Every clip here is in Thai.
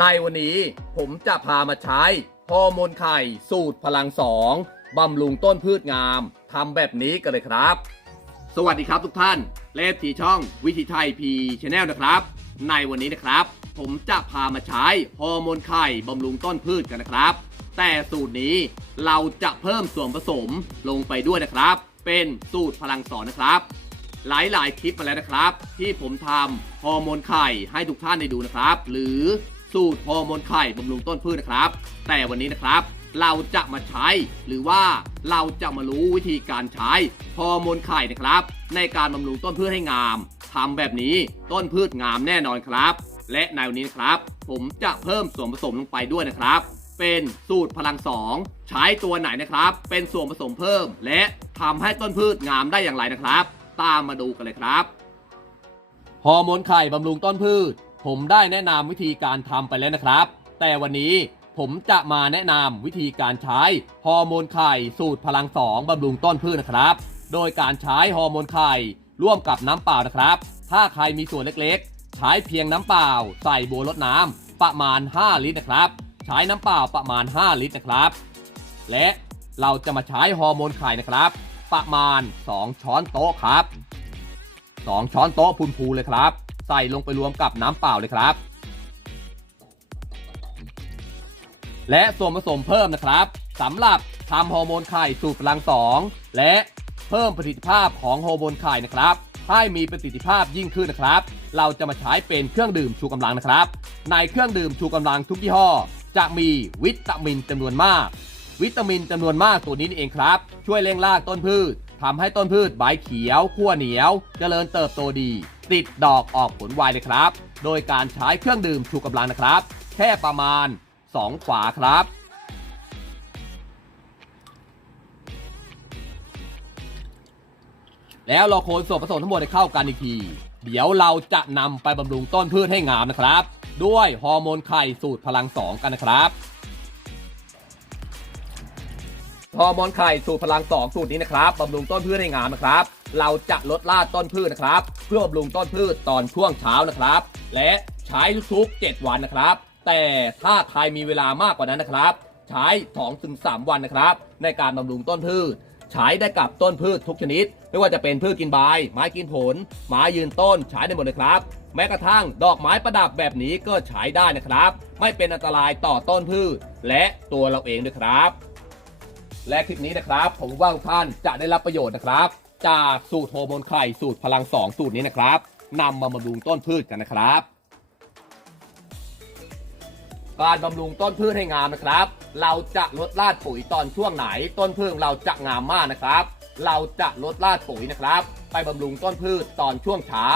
ในวันนี้ผมจะพามาใช้ฮอร์โมนไข่สูตรพลังสองบำรุงต้นพืชงามทำแบบนี้กันเลยครับ สวัสดีครับทุกท่านเลฟทีช่องวิธีไทยพีชแนลนะครับ ในวันนี้นะครับ ผมจะพามาใช้ฮอร์โมนไข่บำรุงต้นพืชกันนะครับ แต่สูตรนี้เราจะเพิ่มส่วนผสมลงไปด้วยนะครับ เป็นสูตรพลังสอนนะครับหลาย ๆ คลิปมาแล้วนะครับ ที่ผมทำฮอร์โมนไข่ให้ทุกท่านได้ดูนะครับ หรือ สูตรฮอร์โมนไข่บำรุงต้นพืชนะครับ แต่วันนี้นะครับเราจะมาใช้หรือว่าเราจะมารู้วิธีการใช้ฮอร์โมนไข่นะครับ ในการบำรุงต้นพืชให้งามทำแบบนี้ต้นพืชงามแน่นอนครับ และในวันนี้นครับ ผมจะเพิ่มส่วนผสมลงไปด้วยนะครับ เป็นสูตรพลังสองใช้ตัวไหนนะครับ เป็นส่วนผสมเพิ่ม และทำให้ต้นพืชงามได้อย่างไรนะครับ ตามมาดูกันเลยครับฮอร์โมนไข่บำรุงต้นพืช ผมได้แนะนำวิธีการทำไปแล้วนะครับ แต่วันนี้ผมจะมาแนะนำวิธีการใช้ฮอร์โมนไข่สูตรพลังสองบำรุงต้นพืชนะครับ โดยการใช้ฮอร์โมนไข่ร่วมกับน้ำเปล่านะครับ ถ้าใครมีส่วนเล็กๆ ใช้เพียงน้ำเปล่า ใส่โบวลดน้ำประมาณ 5 ลิตรนะครับ ใช้น้ำเปล่าประมาณ 5 ลิตรนะครับ และเราจะมาใช้ฮอร์โมนไข่นะครับ ประมาณ 2 ช้อนโต๊ะครับ 2 ช้อนโต๊ะพูนๆเลยครับ ใส่ลงไปรวมกับน้ำเปล่าเลยครับ และส่วนผสมเพิ่มนะครับสำหรับทำฮอร์โมนไข่สูตรพลังสองและเพิ่มประสิทธิภาพของฮอร์โมนไข่นะครับให้มีประสิทธิภาพยิ่งขึ้นนะครับ เราจะมาใช้เป็นเครื่องดื่มชูกำลังนะครับ ในเครื่องดื่มชูกำลังทุกยี่ห้อ จะมีวิตามินจำนวนมาก วิตามินจำนวนมากตัวนี้นี่เองครับ ช่วยเร่งรากต้นพืชทำให้ต้นพืชใบเขียวขั้วเหนียวเจริญเติบโตดี ติดดอกออกผลไวเลยครับ โดยการใช้เครื่องดื่มชูกำลังนะครับ แค่ประมาณ2ฝาครับ แล้วเราโคนส่วนผสมทั้งหมดให้เข้ากันอีกที เดี๋ยวเราจะนำไปบำรุงต้นพืชให้งามนะครับ ด้วยฮอร์โมนไข่สูตรพลังสองกันนะครับ ฮอร์โมนไข่สูตรพลังสองสูตรนี้นะครับบำรุงต้นพืชให้งามนะครับ เราจะลดลาดต้นพืชนะครับ เพื่อบำรุงต้นพืชตอนช่วงเช้านะครับ และใช้ทุกๆ7วันนะครับ แต่ถ้าใครมีเวลามากกว่านั้นนะครับ ใช้2ถึง3วันนะครับ ในการบำรุงต้นพืชใช้ได้กับต้นพืชทุกชนิด ไม่ว่าจะเป็นพืชกินใบไม้กินผล ไม้ยืนต้นใช้ได้หมดเลยครับ แม้กระทั่งดอกไม้ประดับแบบนี้ก็ใช้ได้นะครับ ไม่เป็นอันตรายต่อต้นพืช และตัวเราเองด้วยครับ และคลิปนี้นะครับ ผมว่าทุกท่านจะได้รับประโยชน์นะครับ จากสูตรโฮอร์โมนไข่สูตรพลังสองสูตรนี้นะครับนำมาบำรุงต้นพืชกันนะครับ การบำรุงต้นพืชให้งามนะครับ เราจะลดลาดปุ๋ยตอนช่วงไหน ต้นพืชเราจะงามมากนะครับ เราจะลดลาดปุ๋ยนะครับ ไปบำรุงต้นพืชตอนช่วงเช้า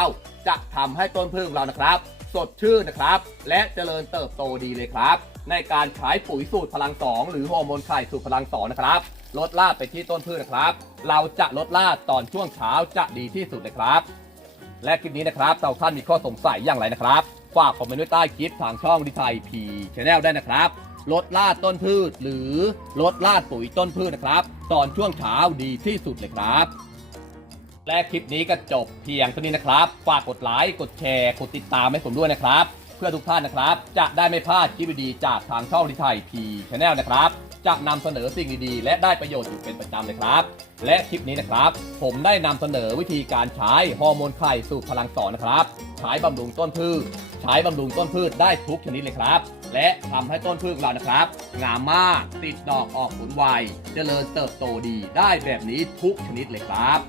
จะทำให้ต้นพืชเรานะครับ สดชื่นนะครับ และเจริญเติบโตดีเลยครับ ในการใช้ปุ๋ยสูตรพลังสองหรือฮอร์โมนไข่สูตรพลังสองนะครับลดลาดไปที่ต้นพืชนะครับ เราจะลดลาดตอนช่วงเช้าจะดีที่สุดเลยครับ และคลิปนี้นะครับถ้าท่านมีข้อสงสัยอย่างไรนะครับฝากคอมเมนต์ไว้ใต้คลิปทางช่องดิไทยพีชแนลได้นะครับลดลาดต้นพืช หรือลดลาดปุ๋ยต้นพืชนะครับ ตอนช่วงเช้าดีที่สุดเลยครับ และคลิปนี้ก็จบเพียงเท่านี้นะครับ ฝากกดไลค์ กดแชร์ กดติดตามให้ผมด้วยนะครับ เพื่อทุกท่านนะครับ จะได้ไม่พลาดคลิปดีๆจากทางช่องดิไทยพีชแนลนะครับ จะนำเสนอสิ่งดีๆ และได้ประโยชน์อยู่เป็นประจำเลยครับ และคลิปนี้นะครับ ผมได้นำเสนอวิธีการใช้ฮอร์โมนไข่สูตรพลังสอนนะครับ ใช้บำรุงต้นพืช ใช้บำรุงต้นพืชได้ทุกชนิดเลยครับ และทำให้ต้นพืชเรานะครับ งามมากติดดอกออกผลไวเจริญเติบโตดีได้แบบนี้ทุกชนิดเลยครับ